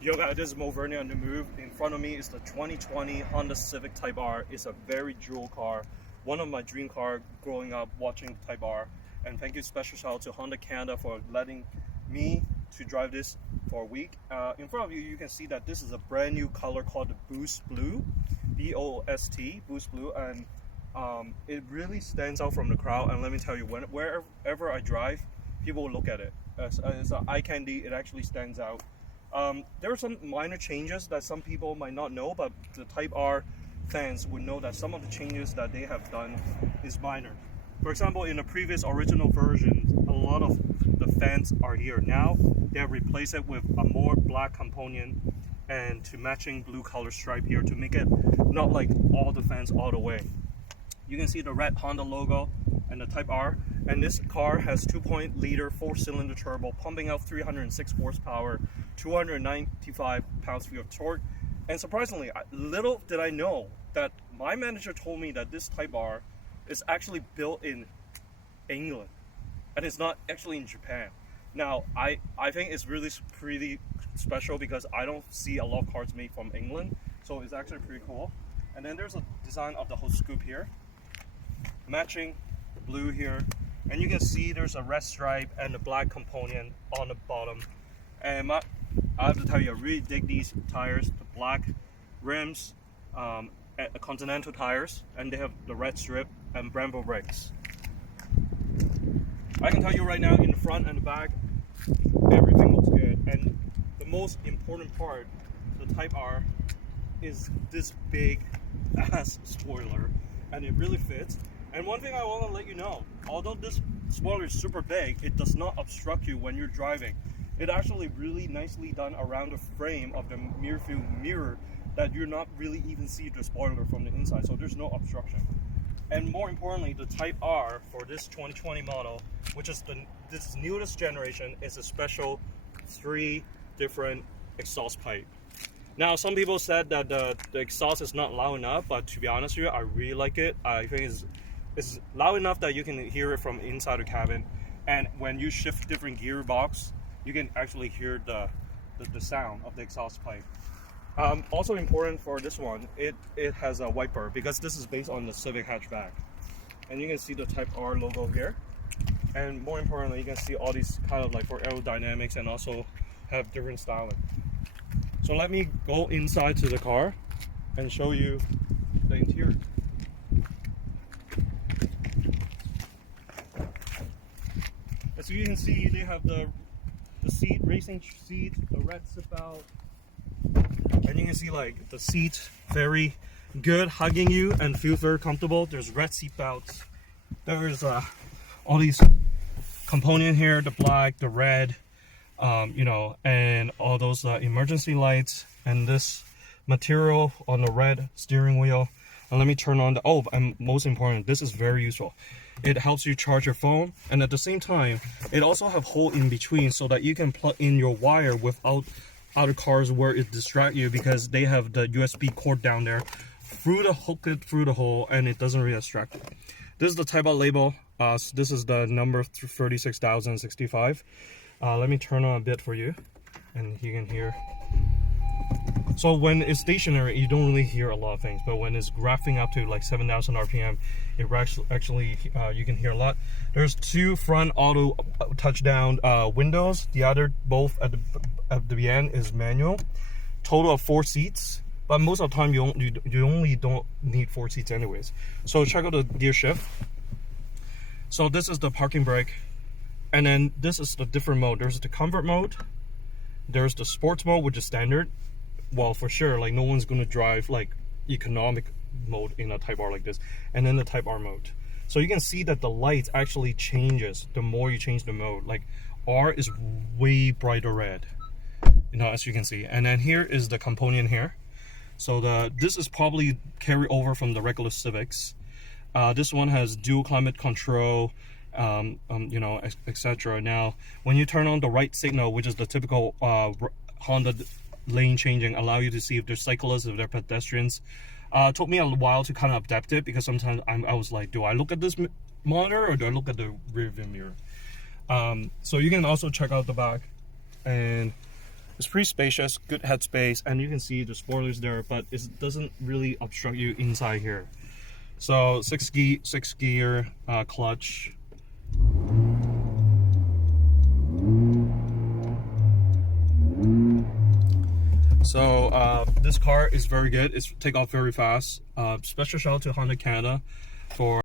Yo guys, this is MoVernie on the move. In front of me is the 2020 Honda Civic Type R. It's a very jewel car. One of my dream car growing up watching Type R. And thank you, special shout out to Honda Canada for letting me to drive this for a week. In front of you, you can see that this is a brand new color called the Boost Blue, B-O-O-S-T, Boost Blue. And it really stands out from the crowd. And let me tell you, wherever I drive, people will look at it. As an eye candy, it actually stands out. There are some minor changes that some people might not know, but the Type R fans would know that some of the changes that they have done is minor. For example, in the previous original version, a lot of the fans are here. Now they have replaced it with a more black component and to matching blue color stripe here to make it not like all the fans all the way. You can see the red Honda logo and the Type R, and this car has 2.0-liter 4-cylinder turbo pumping out 306 horsepower, 295 pounds-feet of torque. And surprisingly, little did I know that my manager told me that this Type R is actually built in England and it's not actually in Japan. Now I think it's really pretty special because I don't see a lot of cars made from England, so it's actually pretty cool. And then there's a design of the whole scoop here, matching blue here, and you can see there's a red stripe and a black component on the bottom. And I have to tell you, I really dig these tires, the black rims, Continental tires, and they have the red strip and Brembo brakes. I can tell you right now, in the front and the back, everything looks good. And the most important part, the Type R, is this big ass spoiler, and it really fits. And one thing I want to let you know, although this spoiler is super big, it does not obstruct you when you're driving. It actually really nicely done around the frame of the rear view mirror that you're not really even see the spoiler from the inside, so there's no obstruction. And more importantly, the Type R for this 2020 model, which is this newest generation, is a special 3 different exhaust pipe. Now, some people said that the exhaust is not loud enough, but to be honest with you, I really like it. I think it's loud enough that you can hear it from inside the cabin, and when you shift different gearbox, you can actually hear the sound of the exhaust pipe. Also important for this one, it has a wiper because this is based on the Civic hatchback, and you can see the Type R logo here. And more importantly, you can see all these kind of like for aerodynamics and also have different styling. So let me go inside to the car and show you the interior. As you can see, they have the seat, racing seat, the red zip out, and you can see like the seat very good, hugging you and feel very comfortable. There's red seat belts. There's all these components here, the black, the red, and all those emergency lights, and this material on the red steering wheel. And let me turn on and most important, this is very useful. It helps you charge your phone, and at the same time, it also have hole in between so that you can plug in your wire without other cars where it distract you, because they have the USB cord down there hook it through the hole, and it doesn't really distract you. This is the Type R label. This is the number 36,065. Let me turn on a bit for you, and you can hear. So when it's stationary, you don't really hear a lot of things, but when it's graphing up to like 7,000 RPM, it actually you can hear a lot. There's 2 front auto touchdown windows. The other, both at the end, is manual. Total of 4 seats, but most of the time you only don't need 4 seats anyways. So check out the gear shift. So this is the parking brake, and then this is the different mode. There's the comfort mode, there's the sports mode, which is standard. Well, for sure, like no one's gonna drive like economic mode in a Type R like this, and then the Type R mode. So you can see that the lights actually changes the more you change the mode. Like R is way brighter red, as you can see. And then here is the component here. So this is probably carry over from the regular Civics. This one has dual climate control, etc. Now, when you turn on the right signal, which is the typical Honda lane changing, allow you to see if they're cyclists, if they're pedestrians. Took me a while to kind of adapt it, because sometimes I was like, do I look at this monitor or do I look at the rear view mirror? So you can also check out the back, and It's pretty spacious, good headspace, and you can see the spoilers there, but it doesn't really obstruct you inside here. So six gear clutch. So this car is very good. It's take off very fast. Special shout out to Honda Canada for